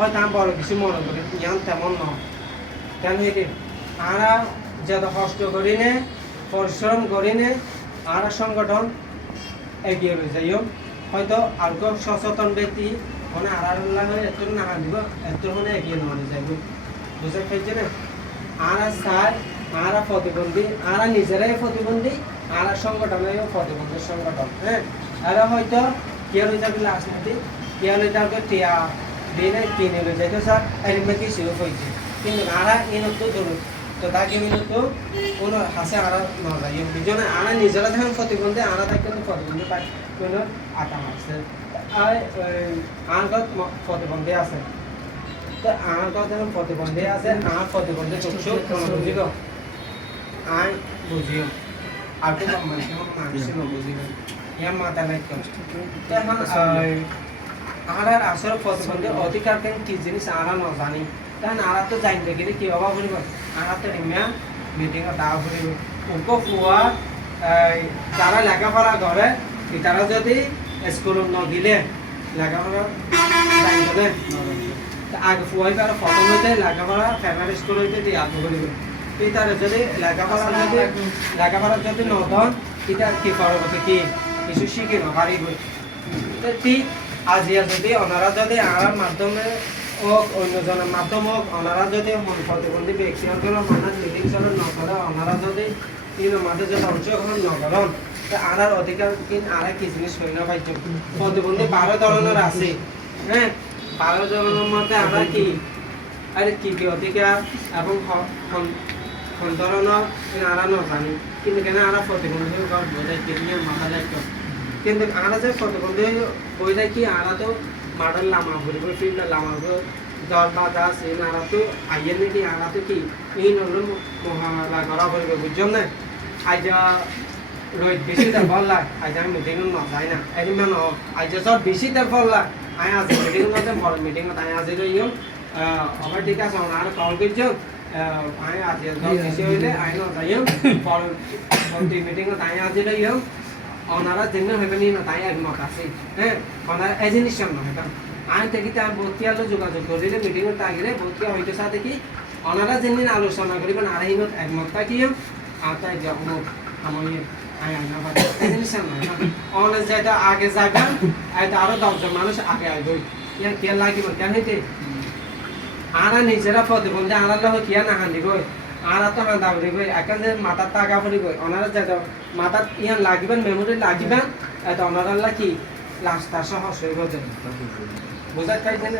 হয়তো আমি বড় কিছু মনে করি, ইয়ান তেমন নয়। কেন হেঁটে আমরা যত কষ্ট করি নে পরিশ্রম করি নে আমরা সংগঠন এগিয়ে রয়ে যাইও হয়তো আর সচেতন ব্যক্তি মানে আড়াল্লা হয়ে এত না দিব এত মানে এগিয়ে নেওয়া যাইব বুঝতে পারছি না? আরা স্যার আরা প্রতিবন্ধী আরা নিজেরাই প্রতিবন্ধী আরা সংগঠনেও প্রতিবন্ধী সংগঠন হ্যাঁ? এরা হয়তো কেউ যাবে রাজনীতি কেউ যাবে টিয়া দিনে কিনে লই যাইতো স্যার এরকম কিছু হয়েছে কিন্তু আরা এনত ধরুন তো তাকে মিনত কোনো হাসে আরা না যায় দুজনে আরা নিজেরা যখন প্রতিবন্ধী আরা তাকে কিন্তু প্রতিবন্ধী পাই কোনো আটা মারছে আর আন প্রতিবন্ধী আছে তো আমার কথা যখন প্রতিবন্ধী আছে আমার প্রতিবন্ধী চক্ষু বুঝিব আই বুঝিও আর তো মানুষ মানুষ বুঝিব ইয়ার মাথা নাই তো এখন আর আসলে প্রতিবন্ধী অধিকার কেন কি জিনিস আরা ন জানি। তখন আরা তো জানতে গেলে কি হবা ফুরিব আরা তো রিমিয়া মিটিং দাওয়া ফুরিব উপ ফুয়া যারা লেখাপড়া করে তারা যদি স্কুল ন দিলে লেখাপড়া জানতে আগে ফুয়াই তার প্রথম হইতে লেখাপড়া প্রাইমারি স্কুল হইতে দিয়ে আগ্রহ করিবে। তার যদি লেখাপড়া যদি লেখাপড়া যদি নদন এটা কি পরবর্তী কি? কিছু শিখে না পারিব ঠিক আজিয়া যদি ওনারা যদি আমার মাধ্যমে হোক অন্যজনের মাধ্যম হোক ওনারা যদি প্রতিবন্ধী ব্যক্তিসকল মানুষ চলে নকরে ওনারা যদি তিন মাঝে যদি অংশগ্রহণ নকরণ তো আনার অধিকার কিন্তু আর কি জিনিস হই না পাইছো। প্রতিবন্ধী বারো ধরনের আছে। হ্যাঁ বারো জনের মধ্যে আমরা কি? আরে কি কি অধিকার এবং সন্তরণর আরা ন জানি কিন্তু কেন আরা প্রতিবন্ধী বোঝাই মাথা লাগতো কিন্তু আরা যে প্রতিবন্ধী বোঝাই কি আরা তো মাডার লামা ঘুরিব ফিল্ড লামা জ্বর বা দাস এই আরা তো আইয়ের নাকি আরা তো কি এই নল মহালা করা করবে বুঝছ না? আজ রোহিত বেশি তার ভালো লাগ আজ আমি মিটিং নযাই না এদিন মানে আজ সব বেশি তার ভালো লাগ আমি আজি মিটিং মধ্যে বড় মিটিং আমি আজি রইম আমার ঠিক আছে আমার কল করছ। আমি আজি বেশি হইলে আমি নযাইম পরবর্তী মিটিং আমি আজি রইম ওনারা যেমন হইবে নি তাই একমত আছে হ্যাঁ ওনারা এই জিনিস না হইতাম আমি থেকে আমি বতিয়ালো যোগাযোগ করিলে মিটিং এর তাগিরে বতিয়া হইতে সাথে কি ওনারা যেদিন আলোচনা করিবেন আর এই একমত থাকিও আর তাই যখন আমি আগে যাবেন আরও দশজন মানুষ আগে আসবে কে লাগিব? কেন হইতে আরা নিজেরা প্রতিবন্ধী আনার লোক কিয়া না হান্দিব আরা তো হান্দা ফুরিব এখন যে মাথার টাকা ফুরিব ওনারা যেটা মাথার ইয়ান লাগিবেন মেমোরি লাগিবেন এত ওনারা কি? লাস্ট সহ হইব যে বুঝাতে চাইছেন